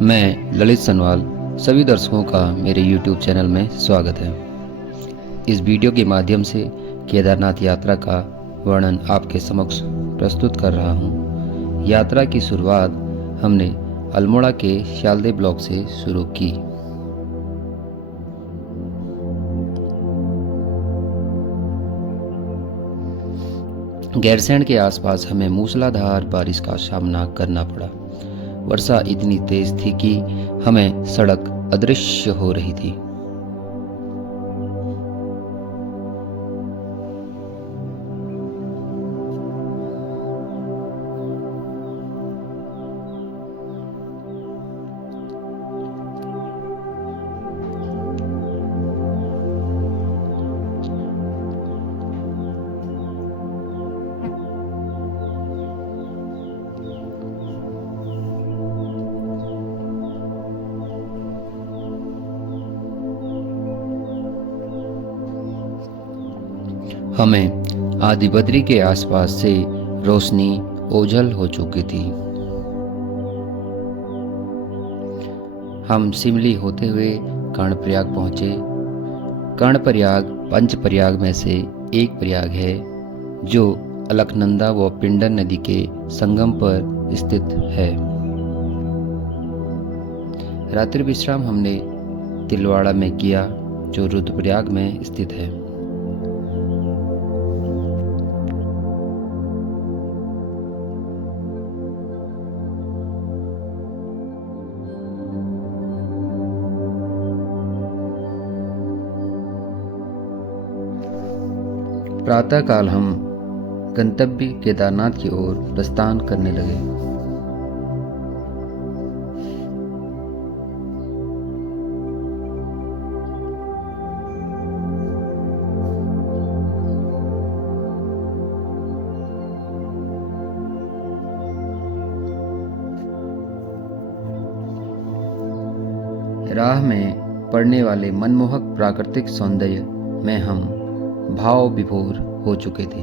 मैं ललित सनवाल सभी दर्शकों का मेरे YouTube चैनल में स्वागत है। इस वीडियो के माध्यम से केदारनाथ यात्रा का वर्णन आपके समक्ष प्रस्तुत कर रहा हूँ। यात्रा की शुरुआत हमने अल्मोड़ा के श्यालदे ब्लॉक से शुरू की। गैरसैंण के आसपास हमें मूसलाधार बारिश का सामना करना पड़ा। वर्षा इतनी तेज थी कि हमें सड़क अदृश्य हो रही थी। हमें आदि बद्री के आसपास से रोशनी ओझल हो चुकी थी। हम सिमली होते हुए कर्णप्रयाग पहुंचे। कर्णप्रयाग पंचप्रयाग में से एक प्रयाग है जो अलकनंदा व पिंडर नदी के संगम पर स्थित है। रात्रि विश्राम हमने तिलवाड़ा में किया जो रुद्रप्रयाग में स्थित है। प्रातःकाल हम गंतव्य केदारनाथ की ओर प्रस्थान करने लगे। राह में पड़ने वाले मनमोहक प्राकृतिक सौंदर्य में हम भाव विभोर हो चुके थे।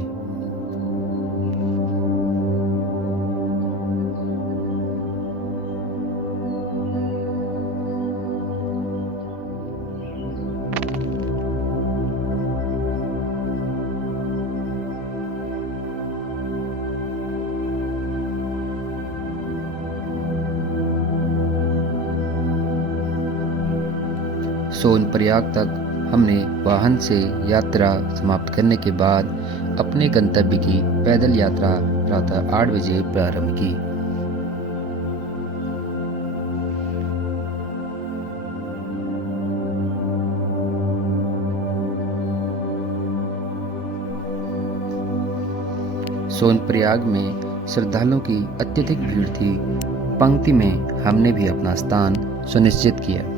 सोनप्रयाग तक हमने वाहन से यात्रा समाप्त करने के बाद अपने गंतव्य की पैदल यात्रा प्रातः 8 बजे प्रारंभ की। सोनप्रयाग में श्रद्धालुओं की अत्यधिक भीड़ थी। पंक्ति में हमने भी अपना स्थान सुनिश्चित किया।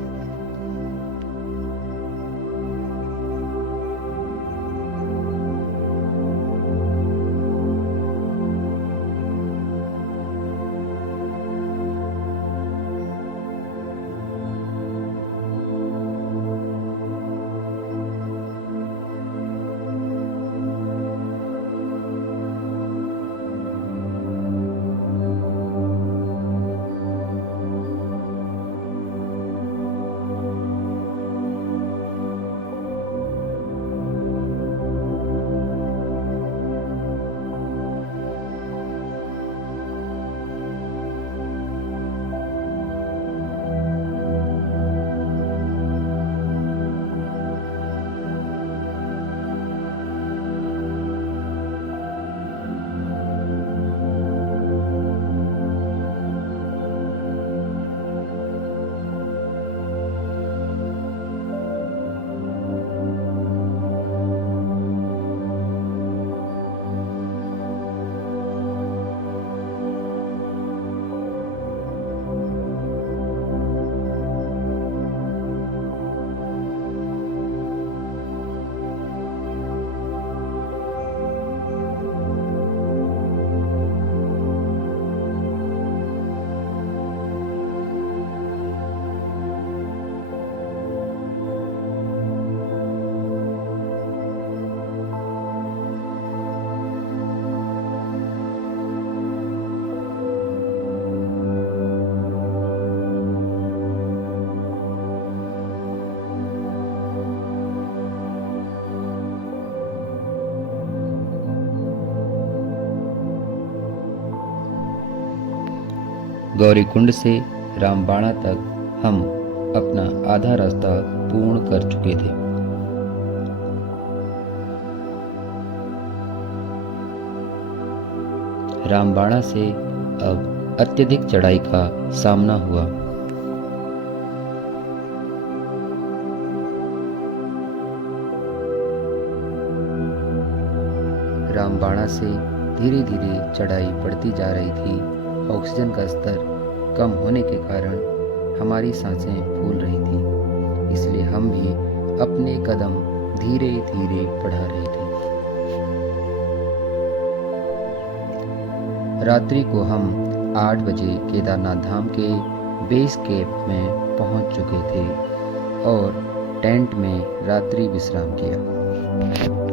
गौरीकुंड से रामबाड़ा तक हम अपना आधा रास्ता पूर्ण कर चुके थे। रामबाड़ा से अब अत्यधिक चढ़ाई का सामना हुआ। रामबाड़ा से धीरे धीरे चढ़ाई बढ़ती जा रही थी। ऑक्सीजन का स्तर कम होने के कारण हमारी सांसें फूल रही थी, इसलिए हम भी अपने कदम धीरे धीरे बढ़ा रहे थे। रात्रि को हम 8 बजे केदारनाथ धाम के बेस कैंप में पहुंच चुके थे और टेंट में रात्रि विश्राम किया।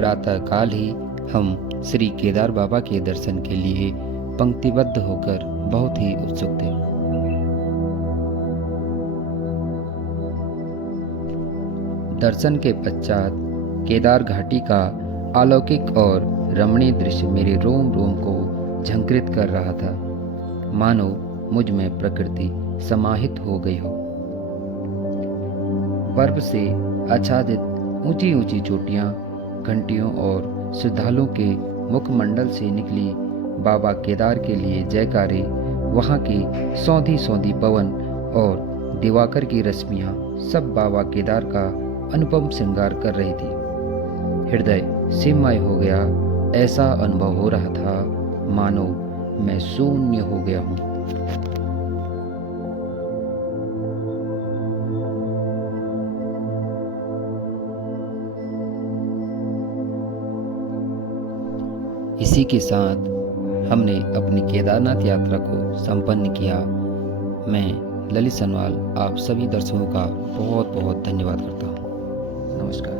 प्रातः काल ही हम श्री केदार बाबा के दर्शन के लिए पंक्तिबद्ध होकर बहुत ही उत्सुक थे। दर्शन के पश्चात केदार घाटी का अलौकिक और रमणीय दृश्य मेरे रोम रोम को झंकृत कर रहा था, मानो मुझ में प्रकृति समाहित हो गई हो। बर्फ से आच्छादित ऊंची ऊंची चोटियां, घंटियों और श्रद्धालुओं के मुखमंडल से निकली बाबा केदार के लिए जयकारे, वहाँ की सौंधी सौंधी पवन और दिवाकर की रश्मियाँ सब बाबा केदार का अनुपम श्रृंगार कर रही थी। हृदय सिमय हो गया, ऐसा अनुभव हो रहा था मानो मैं शून्य हो गया हूँ। इसी के साथ हमने अपनी केदारनाथ यात्रा को संपन्न किया। मैं ललित सनवाल आप सभी दर्शकों का बहुत बहुत धन्यवाद करता हूँ। नमस्कार।